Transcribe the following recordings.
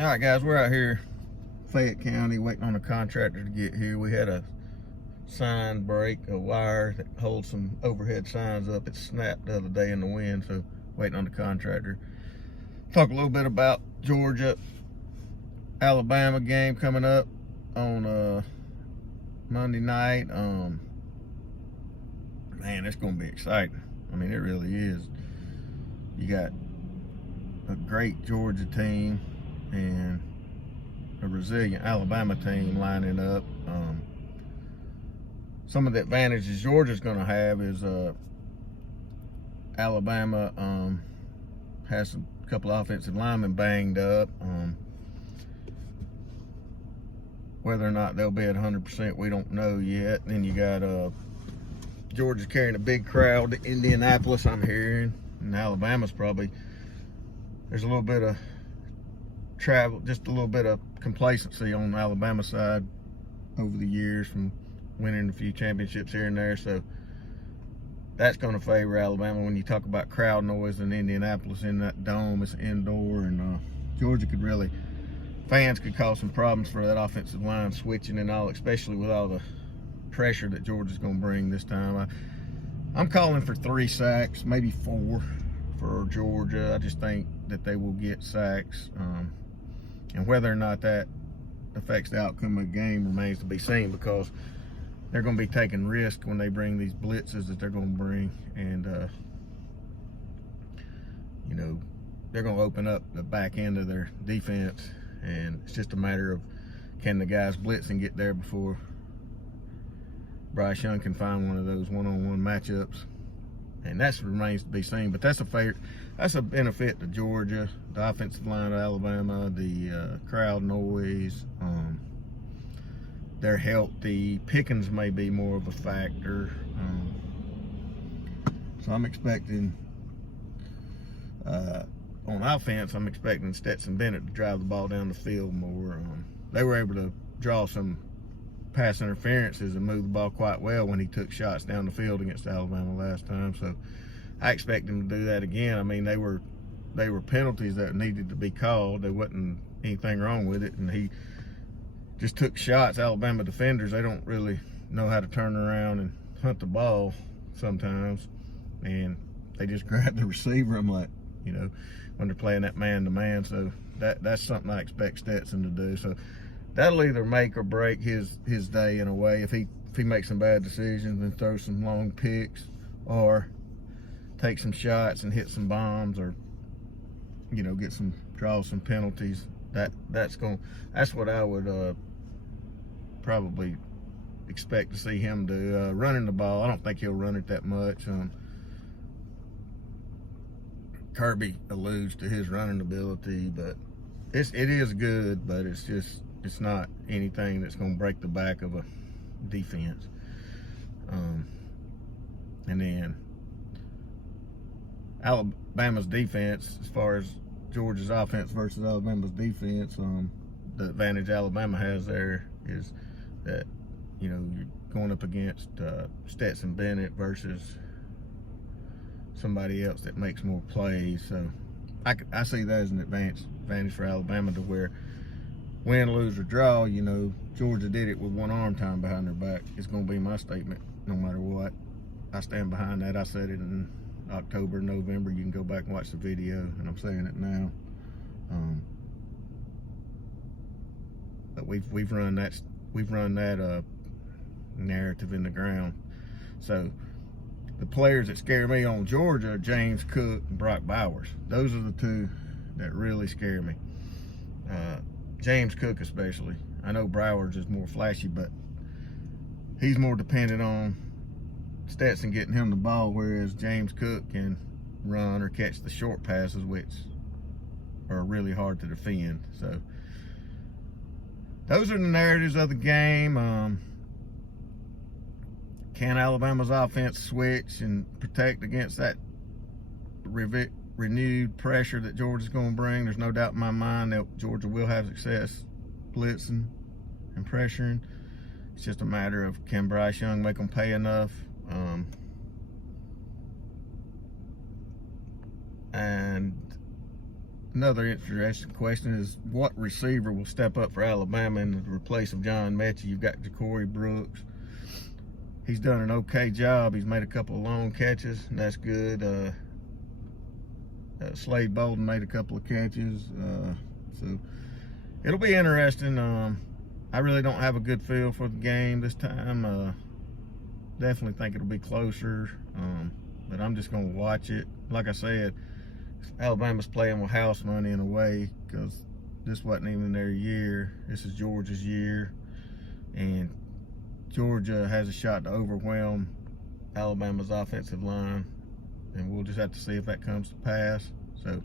All right, guys, we're out here, Fayette County, waiting on a contractor to get here. We had a sign break, a wire that holds some overhead signs up. It snapped the other day in the wind, so waiting on the contractor. Talk a little bit about Georgia, Alabama game coming up on Monday night. Man, it's gonna be exciting. I mean, it really is. You got a great Georgia team and a resilient Alabama team lining up. Some of the advantages Georgia's going to have is Alabama has a couple of offensive linemen banged up. Whether or not they'll be at 100%, we don't know yet. Then you got Georgia's carrying a big crowd to Indianapolis, I'm hearing, and Alabama's probably, there's a little bit of travel, just a little bit of complacency on the Alabama side over the years from winning a few championships here and there. So that's going to favor Alabama. When you talk about crowd noise in Indianapolis in that dome, it's indoor, and Georgia could really, fans could cause some problems for that offensive line switching and all, especially with all the pressure that Georgia's going to bring this time. I'm calling for 3 sacks, maybe 4 for Georgia. I just think that they will get sacks. And whether or not that affects the outcome of the game remains to be seen, because they're going to be taking risk when they bring these blitzes that they're going to bring. And, you know, they're going to open up the back end of their defense. And it's just a matter of, can the guys blitz and get there before Bryce Young can find one of those one-on-one matchups. And that remains to be seen. But that's a benefit to Georgia, the offensive line of Alabama, the crowd noise. They're healthy. Pickens may be more of a factor. So I'm expecting, on offense, I'm expecting Stetson Bennett to drive the ball down the field more. They were able to draw some pass interferences and move the ball quite well when he took shots down the field against Alabama last time. So I expect him to do that again. I mean, they were penalties that needed to be called. There wasn't anything wrong with it, and he just took shots. Alabama defenders, they don't really know how to turn around and hunt the ball sometimes, and they just grab the receiver. I'm like, you know, when they're playing that man-to-man. So that's something I expect Stetson to do. So that'll either make or break his day in a way. If he makes some bad decisions and throws some long picks, or take some shots and hit some bombs, or, you know, draw some penalties. That's what I would probably expect to see him do. Running the ball, I don't think he'll run it that much. Kirby alludes to his running ability, but it is good, but it's not anything that's going to break the back of a defense. And then Alabama's defense, as far as Georgia's offense versus Alabama's defense, the advantage Alabama has there is that, you know, you're going up against Stetson Bennett versus somebody else that makes more plays. So I see that as an advantage for Alabama, to where win, lose, or draw, you know, Georgia did it with one arm tied behind their back. It's going to be my statement no matter what. I stand behind that. I said it in October, November. You can go back and watch the video, and I'm saying it now. But we've run that narrative in the ground. So the players that scare me on Georgia are James Cook and Brock Bowers. Those are the two that really scare me. James Cook especially. I know Bowers is more flashy, but he's more dependent on Stetson getting him the ball, whereas James Cook can run or catch the short passes, which are really hard to defend. So those are the narratives of the game. Can Alabama's offense switch and protect against that renewed pressure that Georgia's going to bring? There's no doubt in my mind that Georgia will have success blitzing and pressuring. It's just a matter of, can Bryce Young make them pay enough? And Another interesting question is what receiver will step up for Alabama in the replace of John Mechie? You've got Ja'Corey Brooks. He's done an okay job. He's made a couple of long catches, and that's good. Slade Bolden made a couple of catches. So it'll be interesting. I really don't have a good feel for the game this time. Definitely think it'll be closer, but I'm just going to watch it. Like I said, Alabama's playing with house money in a way because this wasn't even their year. This is Georgia's year, and Georgia has a shot to overwhelm Alabama's offensive line, and we'll just have to see if that comes to pass. So,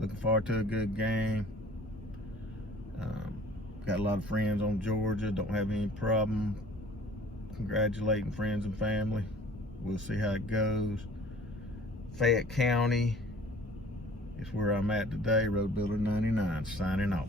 looking forward to a good game. Got a lot of friends on Georgia. Don't have any problem congratulating friends and family. We'll see how it goes. Fayette County is where I'm at today. Road Builder 99 signing off.